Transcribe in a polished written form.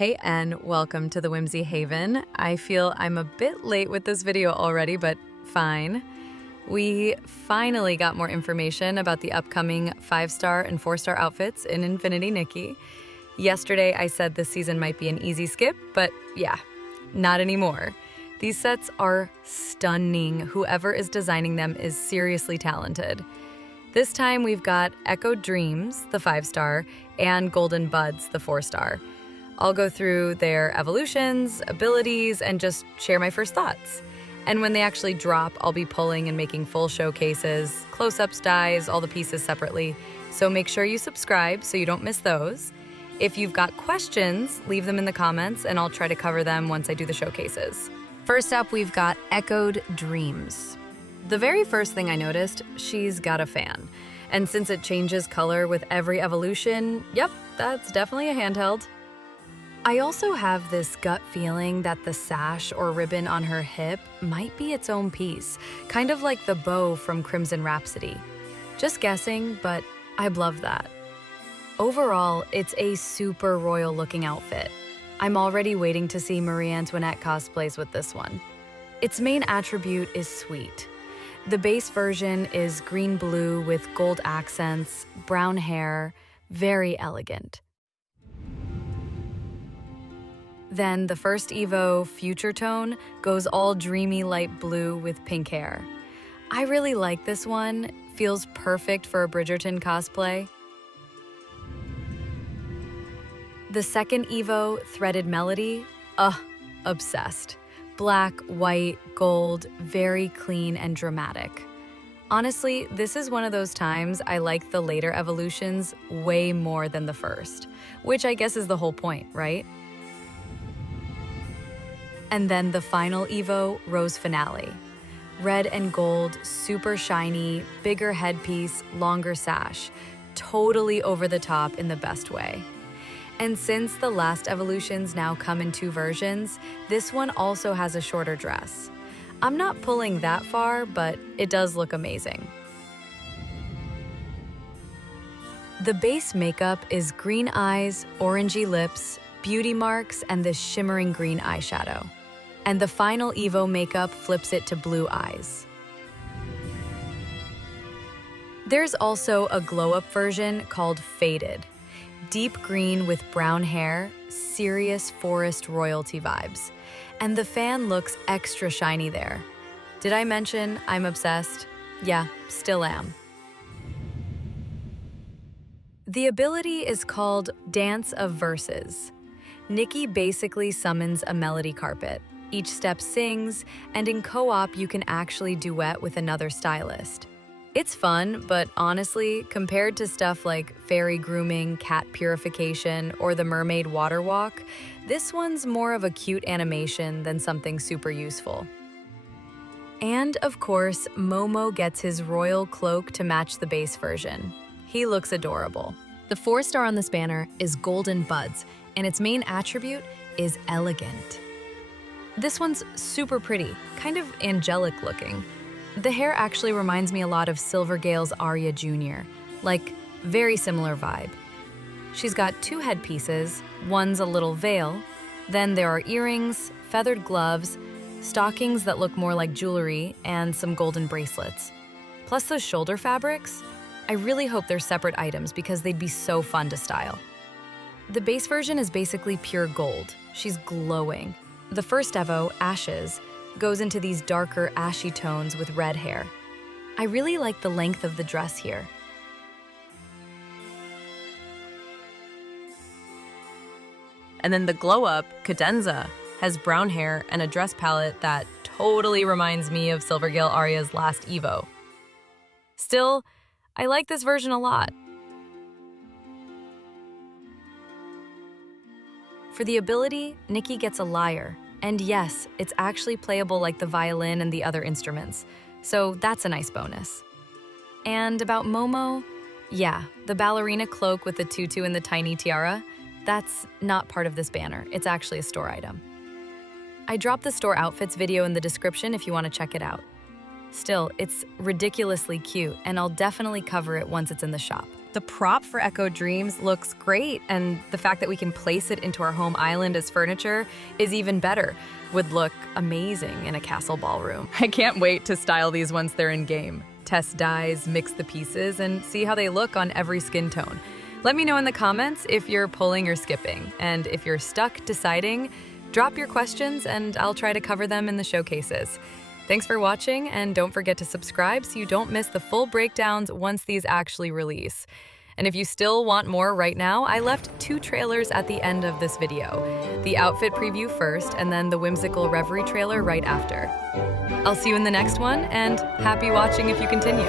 Hey and welcome to the Whimsy Haven. I feel I'm a bit late with this video already, but fine. We finally got more information about the upcoming 5-star and 4-star outfits in Infinity Nikki. Yesterday I said this season might be an easy skip, but yeah, not anymore. These sets are stunning. Whoever is designing them is seriously talented. This time we've got Echoed Dreams, the 5-star, and Golden Buds, the 4-star. I'll go through their evolutions, abilities, and just share my first thoughts. And when they actually drop, I'll be pulling and making full showcases, close-ups, dyes, all the pieces separately. So make sure you subscribe so you don't miss those. If you've got questions, leave them in the comments and I'll try to cover them once I do the showcases. First up, we've got Echoed Dreams. The very first thing I noticed, she's got a fan. And since it changes color with every evolution, yep, that's definitely a handheld. I also have this gut feeling that the sash or ribbon on her hip might be its own piece, kind of like the bow from Crimson Rhapsody. Just guessing, but I'd love that. Overall, it's a super royal looking outfit. I'm already waiting to see Marie Antoinette cosplays with this one. Its main attribute is sweet. The base version is green-blue with gold accents, brown hair, very elegant. Then the first Evo, Future Tone, goes all dreamy light blue with pink hair. I really like this one, feels perfect for a Bridgerton cosplay. The second Evo, Threaded Melody, obsessed. Black, white, gold, very clean and dramatic. Honestly, this is one of those times I like the later evolutions way more than the first, which I guess is the whole point, right? And then the final Evo, Rose Finale. Red and gold, super shiny, bigger headpiece, longer sash. Totally over the top in the best way. And since the last evolutions now come in 2 versions, this one also has a shorter dress. I'm not pulling that far, but it does look amazing. The base makeup is green eyes, orangey lips, beauty marks, and this shimmering green eyeshadow. And the final Evo makeup flips it to blue eyes. There's also a glow-up version called Faded. Deep green with brown hair, serious forest royalty vibes. And the fan looks extra shiny there. Did I mention I'm obsessed? Yeah, still am. The ability is called Dance of Verses. Nikki basically summons a melody carpet. Each step sings, and in co-op you can actually duet with another stylist. It's fun, but honestly, compared to stuff like fairy grooming, cat purification, or the mermaid water walk, this one's more of a cute animation than something super useful. And of course, Momo gets his royal cloak to match the base version. He looks adorable. The 4-star on this banner is Golden Buds, and its main attribute is elegant. This one's super pretty, kind of angelic looking. The hair actually reminds me a lot of Silvergale's Arya Jr., like very similar vibe. She's got 2 headpieces, one's a little veil, then there are earrings, feathered gloves, stockings that look more like jewelry, and some golden bracelets. Plus those shoulder fabrics, I really hope they're separate items because they'd be so fun to style. The base version is basically pure gold. She's glowing. The first Evo, Ashes, goes into these darker ashy tones with red hair. I really like the length of the dress here. And then the glow-up, Cadenza, has brown hair and a dress palette that totally reminds me of Silvergale Arya's last Evo. Still, I like this version a lot. For the ability, Nikki gets a lyre. And yes, it's actually playable like the violin and the other instruments, so that's a nice bonus. And about Momo, yeah, the ballerina cloak with the tutu and the tiny tiara, that's not part of this banner. It's actually a store item. I dropped the store outfits video in the description if you want to check it out. Still, it's ridiculously cute, and I'll definitely cover it once it's in the shop. The prop for Echo Dreams looks great, and the fact that we can place it into our home island as furniture is even better. Would look amazing in a castle ballroom. I can't wait to style these once they're in game. Test dyes, mix the pieces, and see how they look on every skin tone. Let me know in the comments if you're pulling or skipping, and if you're stuck deciding, drop your questions and I'll try to cover them in the showcases. Thanks for watching, and don't forget to subscribe so you don't miss the full breakdowns once these actually release. And if you still want more right now, I left 2 trailers at the end of this video. The outfit preview first, and then the whimsical Reverie trailer right after. I'll see you in the next one, and happy watching if you continue.